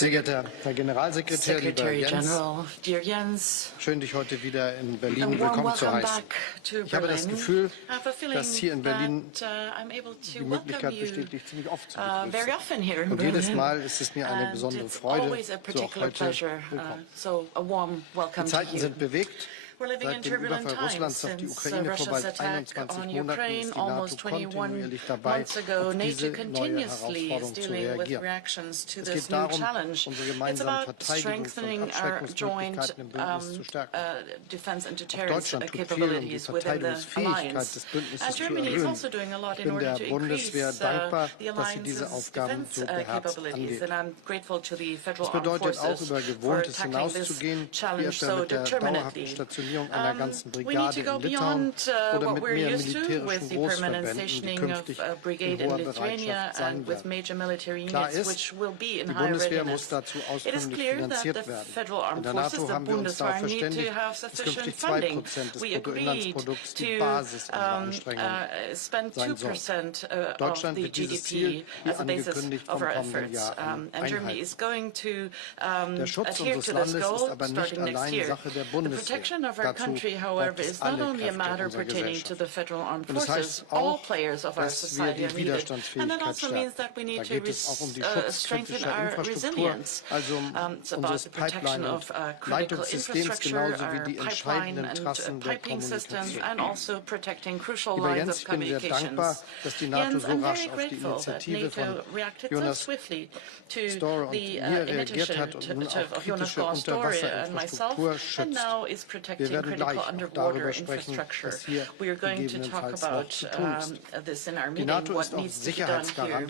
Sehr geehrter Herr Generalsekretär, lieber Jens, schön, dich heute wieder in Berlin willkommen zu heißen. Ich habe das Gefühl, dass hier in Berlin die Möglichkeit besteht, dich ziemlich oft zu begrüßen. Und jedes Mal ist es mir eine besondere Freude, so auch heute willkommen. Die Zeiten sind bewegt. Seit dem Überfall Russlands auf die Ukraine vor bald 21 Monaten ist die NATO kontinuierlich dabei, auf diese neue Herausforderung zu reagieren. Es geht darum, unsere gemeinsamen Verteidigungs- und Abschreckungsmöglichkeiten im Bündnis zu stärken. Auch Deutschland tut viel, um die Verteidigungsfähigkeit des Bündnisses zu erhöhen. Ich bin der Bundeswehr dankbar, dass sie diese Aufgaben so beherzt angeht. Das bedeutet auch, über Gewohntes hinauszugehen, wie etwa mit der dauerhaften Stationierung einer ganzen Brigade in Litauen oder mit mehr militärischen Großverbänden, die künftig in hoher Bereitschaft sein werden. Klar ist, die Bundeswehr muss dazu auskömmlich finanziert werden. In der NATO haben wir uns darauf verständigt, dass künftig 2% des Bruttoinlandsprodukts die Basis unserer Anstrengungen sein soll. Deutschland wird dieses Ziel, wie angekündigt, vom kommenden Jahr an einhalten. Der Schutz unseres Landes ist aber nicht allein Sache der Bundeswehr. Our country, however, is not only a matter pertaining to the federal armed forces. All players of our society are needed. And that also means that we need to strengthen our resilience. It's about the protection of critical infrastructure, our pipeline and piping systems, and also protecting crucial lines of communications. Jens, I'm very grateful that NATO reacted so swiftly to the initiative of Jonas Gahr Støre and myself, and now is protecting critical underwater infrastructure. We are going to talk about this in our meeting, what needs to be done here.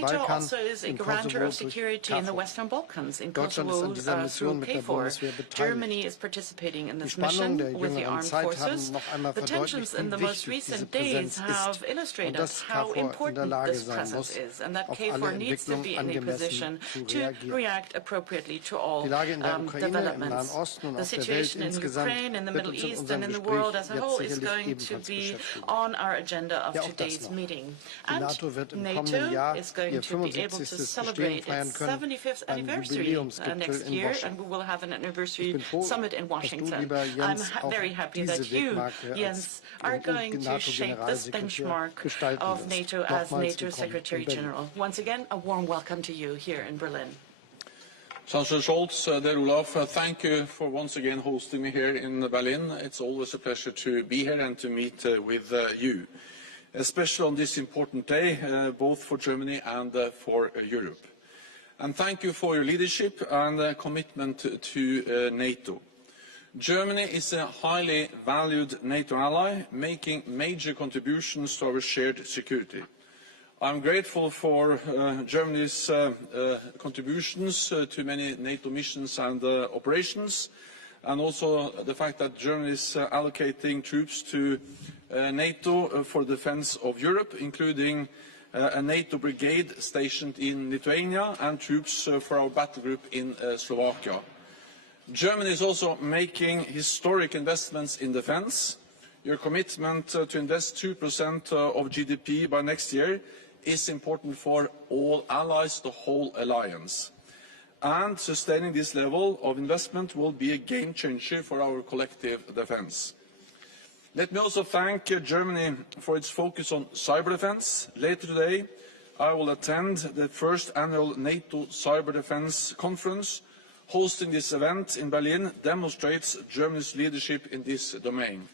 NATO also is a guarantor of security in the Western Balkans, in Kosovo through KFOR. Germany is participating in this mission with the armed forces. The tensions in the most recent days have illustrated how important this presence is, and that KFOR needs to be in a position to react appropriately to all developments. The situation in Ukraine, in the Middle East, and in the world as a whole is going to be on our agenda of today's meeting. And NATO is going to be able to celebrate its 75th anniversary next year, and we will have an anniversary summit in Washington. I'm very happy that you, Jens, are going to shape this benchmark of NATO as NATO Secretary General. Once again, a warm welcome to you here in Berlin. Chancellor Scholz, dear Olaf, thank you for once again hosting me here in Berlin. It's always a pleasure to be here and to meet with you, especially on this important day, both for Germany and for Europe. And thank you for your leadership and commitment to NATO. Germany is a highly valued NATO ally, making major contributions to our shared security. I'm grateful for Germany's contributions to many NATO missions and operations, and also the fact that Germany is allocating troops to NATO for the defense of Europe, including a NATO brigade stationed in Lithuania and troops for our battle group in Slovakia. Germany is also making historic investments in defense. Your commitment to invest 2% of GDP by next year is important for all allies, the whole alliance. And sustaining this level of investment will be a game changer for our collective defense. Let me also thank Germany for its focus on cyber defense. Later today, I will attend the first annual NATO Cyber Defense Conference. Hosting this event in Berlin demonstrates Germany's leadership in this domain.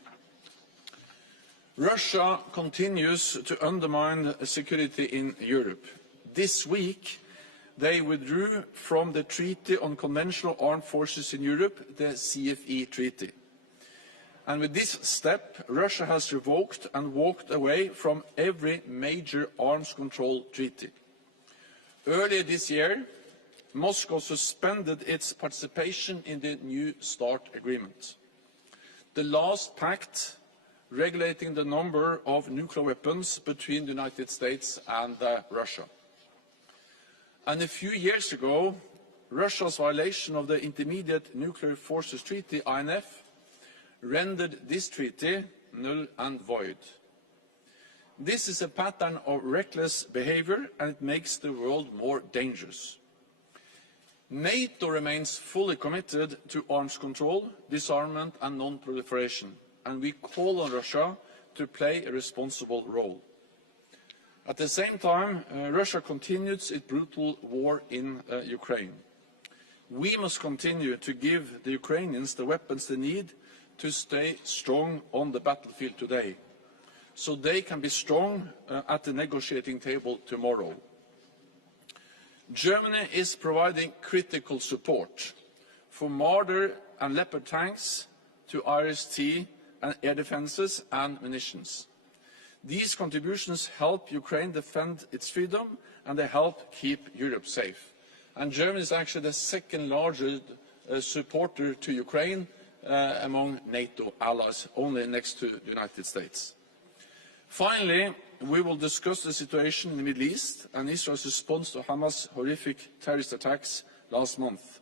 Russia continues to undermine security in Europe. This week, they withdrew from the Treaty on Conventional Armed Forces in Europe, the CFE Treaty. And with this step, Russia has revoked and walked away from every major arms control treaty. Earlier this year, Moscow suspended its participation in the New START agreement, the last pact regulating the number of nuclear weapons between the United States and Russia. And a few years ago, Russia's violation of the Intermediate Nuclear Forces Treaty, INF, rendered this treaty null and void. This is a pattern of reckless behavior, and it makes the world more dangerous. NATO remains fully committed to arms control, disarmament and non-proliferation, and we call on Russia to play a responsible role. At the same time, Russia continues its brutal war in Ukraine. We must continue to give the Ukrainians the weapons they need to stay strong on the battlefield today, so they can be strong at the negotiating table tomorrow. Germany is providing critical support from Marder and Leopard tanks to IRIS-T and air defences and munitions. These contributions help Ukraine defend its freedom and they help keep Europe safe. And Germany is actually the second largest supporter to Ukraine among NATO allies, only next to the United States. Finally, we will discuss the situation in the Middle East and Israel's response to Hamas' horrific terrorist attacks last month.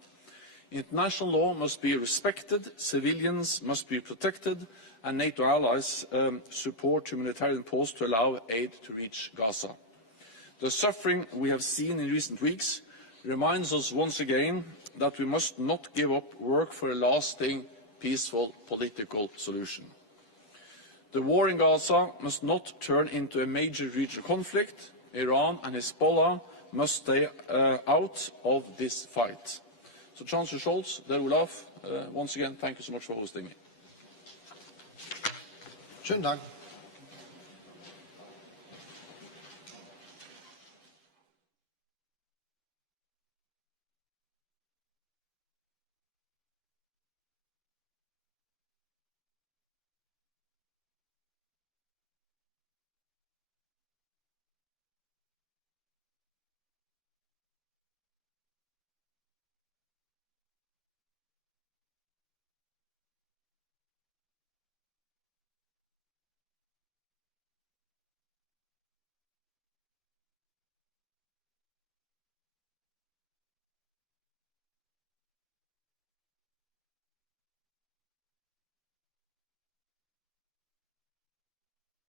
International law must be respected, civilians must be protected, and NATO allies support humanitarian posts to allow aid to reach Gaza. The suffering we have seen in recent weeks reminds us once again that we must not give up work for a lasting, peaceful political solution. The war in Gaza must not turn into a major regional conflict. Iran and Hezbollah must stay out of this fight. So, Chancellor Scholz, dear Olaf, once again, thank you so much for hosting me. Schönen Dank.